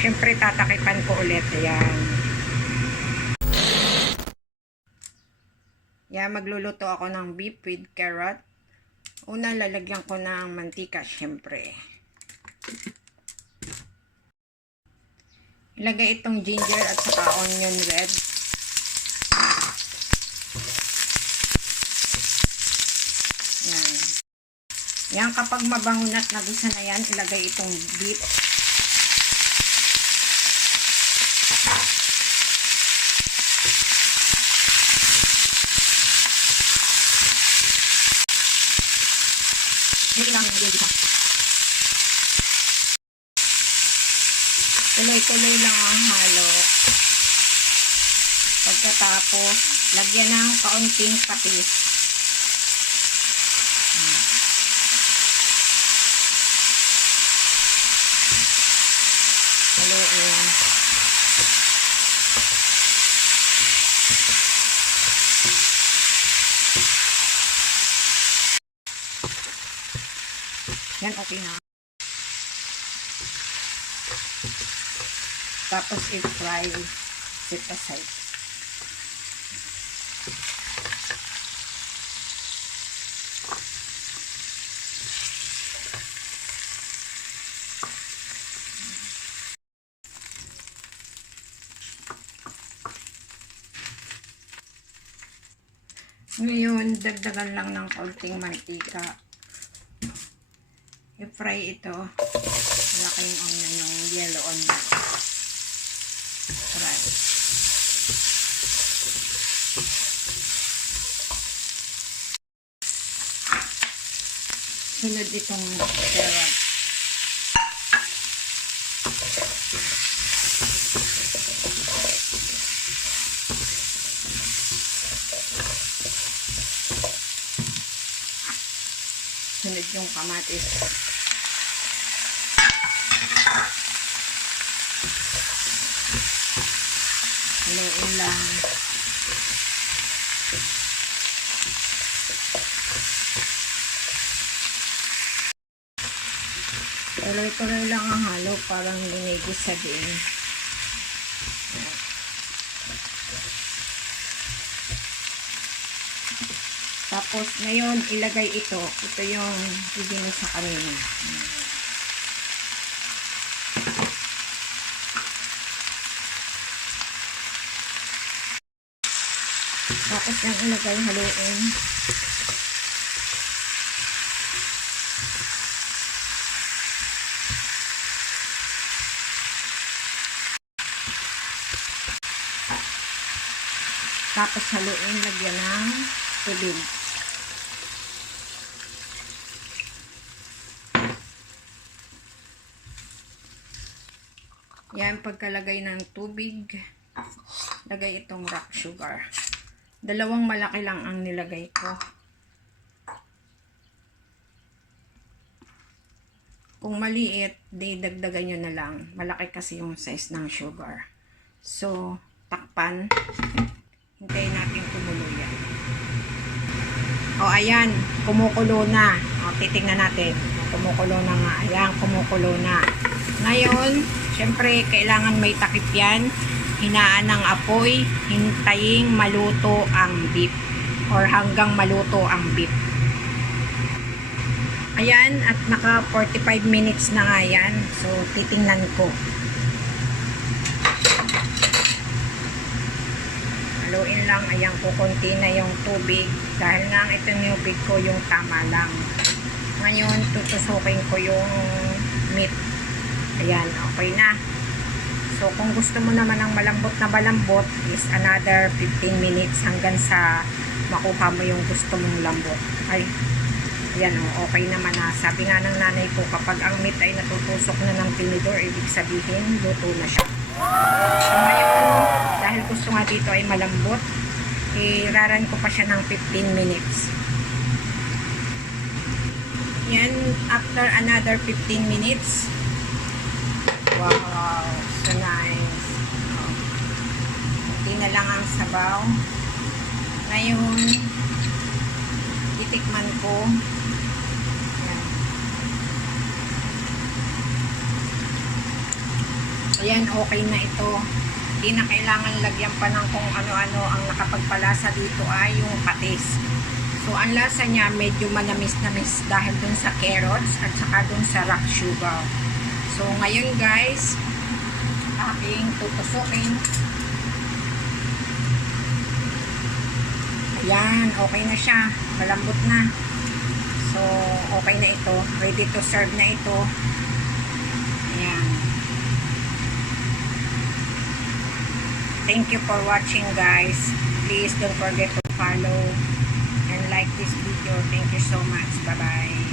Siyempre, tatakipan ko ulit. Ayan. Yan, magluluto ako ng beef with carrot. Una, lalagyan ko ng mantika, siyempre. Ilagay itong ginger at saka onion red. Yan. Yan, kapag mabango na at nagisa na yan, ilagay itong beef. Tuloy-tuloy lang ang halo. Pagkatapos, lagyan ng kaunting patis. Haluin. Yan, okay na. Tapos i-fry, set aside. Ngayon, dagdagan lang ng konting mantika. I-fry ito. Malaking onion, yung yellow onion. Fry. Sunod itong carrot. Sunod yung kamatis. Haluin lang. Tuloy-tuloy lang ang halo, parang linigis sa din. Tapos, ngayon, ilagay ito. Ito yung bibili sa kanina. Tapos, yung ilagay, haluin. Tapos, haluin, lagyan ng tubig. Yan, pagkalagay ng tubig, lagay itong rock sugar. 2 malaki lang ang nilagay ko. Kung maliit, di dagdagan nyo na lang. Malaki kasi yung size ng sugar. So, takpan. Hintayin natin kumulo yan. O, ayan. Kumukulo na. O, titingnan natin. Kumukulo na nga. Ayan, kumukulo na. Ngayon, syempre, kailangan may takip yan. Hinaan ng apoy. Hintaying maluto ang beef. Or hanggang maluto ang beef. Ayan, at naka 45 minutes na nga yan. So, titingnan ko. Haluin lang. Ayan, kukunti na yung tubig. Dahil nga ito yung tubig ko yung tama lang. Ngayon, tutusukin ko yung meat. Ayan, okay na. So, kung gusto mo naman ng malambot na malambot, is another 15 minutes hanggang sa makuha mo yung gusto mong lambot. Ay, yan o, okay naman na. Sabi nga ng nanay ko, kapag ang meat ay natutusok na ng tinidor, ibig sabihin, luto na siya. So ngayon, dahil gusto nga dito ay malambot, iraran ko pa siya ng 15 minutes. Yan, after another 15 minutes, wow, so nice. Hindi na lang ang sabaw. Ngayon, titikman ko. Ayan, okay na ito. Hindi na kailangan lagyan pa ng kung ano-ano. Ang nakapagpalasa dito ay yung patis. So, ang lasa niya medyo manamis-namis dahil dun sa carrots at saka dun sa rock sugar. So, ngayon guys, aking tutusukin. Ayan, okay na siya. Malambot na. So, okay na ito. Ready to serve na ito. Ayan. Thank you for watching guys. Please don't forget to follow and like this video. Thank you so much. Bye-bye.